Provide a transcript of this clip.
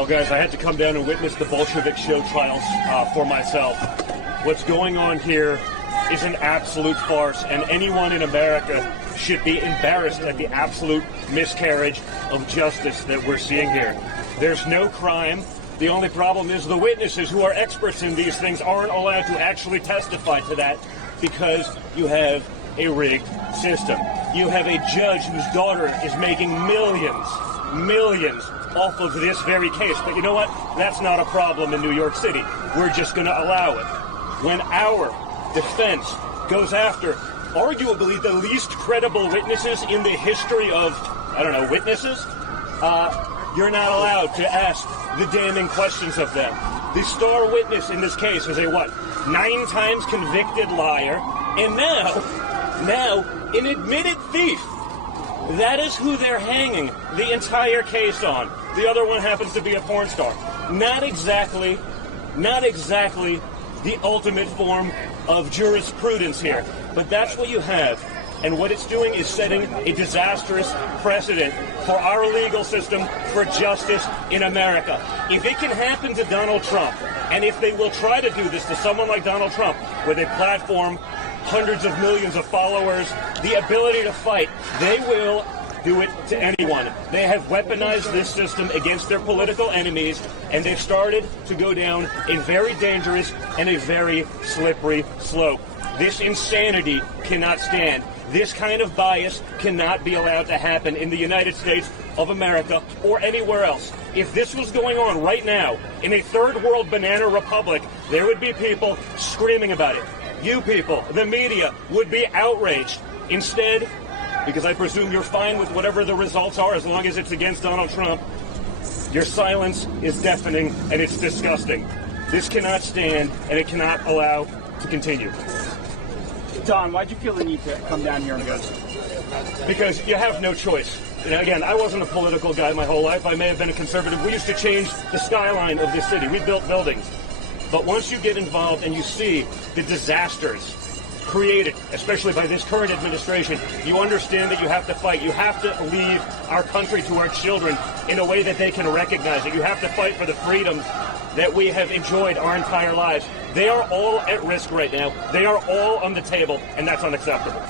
Well, guys, I had to come down and witness the Bolshevik show trials for myself. What's going on here is an absolute farce, and anyone in America should be embarrassed at the absolute miscarriage of justice that we're seeing here. There's no crime. The only problem is the witnesses who are experts in these things aren't allowed to actually testify to that because you have a rigged system. You have a judge whose daughter is making millions off of this very case. But you know what? That's not a problem in New York City. We're just going to allow it. When our defense goes after arguably the least credible witnesses in the history of, witnesses, you're not allowed to ask the damning questions of them. The star witness in this case is a 9 times convicted liar, and now an admitted thief. That is who they're hanging the entire case on. The other one happens to be a porn star. Not exactly the ultimate form of jurisprudence here. But that's what you have. And what it's doing is setting a disastrous precedent for our legal system, for justice in America. If it can happen to Donald Trump, and if they will try to do this to someone like Donald Trump, with a platform, hundreds of millions of followers, the ability to fight, they will do it to anyone. They have weaponized this system against their political enemies, and they've started to go down a very dangerous and a very slippery slope. This insanity cannot stand. This kind of bias cannot be allowed to happen in the United States of America or anywhere else. If this was going on right now in a third world banana republic, there would be people screaming about it. You people, the media, would be outraged. Instead, because I presume you're fine with whatever the results are as long as it's against Donald Trump, your silence is deafening and it's disgusting. This cannot stand and it cannot allow to continue. Don, why'd you feel the need to come down here and go? Because you have no choice. And again, I wasn't a political guy my whole life. I may have been a conservative. We used to change the skyline of this city. We built buildings. But once you get involved and you see the disasters created, especially by this current administration, you understand that you have to fight. You have to leave our country to our children in a way that they can recognize it. You have to fight for the freedoms that we have enjoyed our entire lives. They are all at risk right now. They are all on the table, and that's unacceptable.